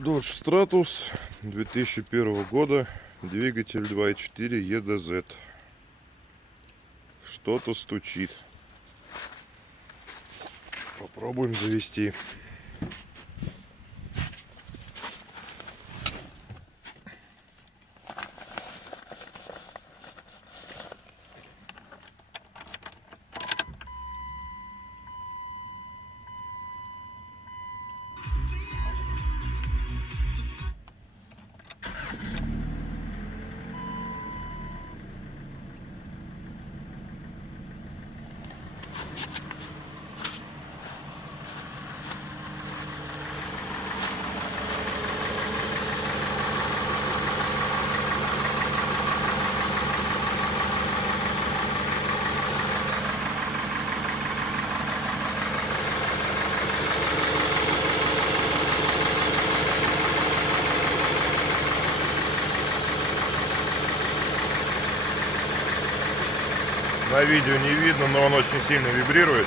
Dodge Stratus 2001 года, двигатель 2.4 EDZ. Что-то стучит. Попробуем завести. На видео не видно, но он очень сильно вибрирует.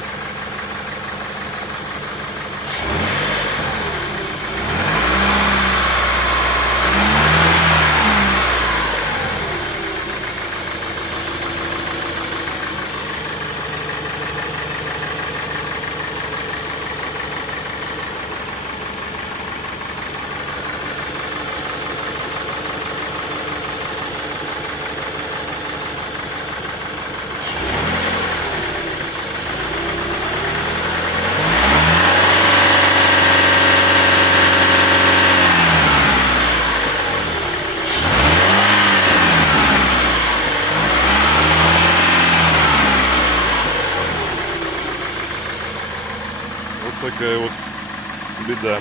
Вот такая вот беда.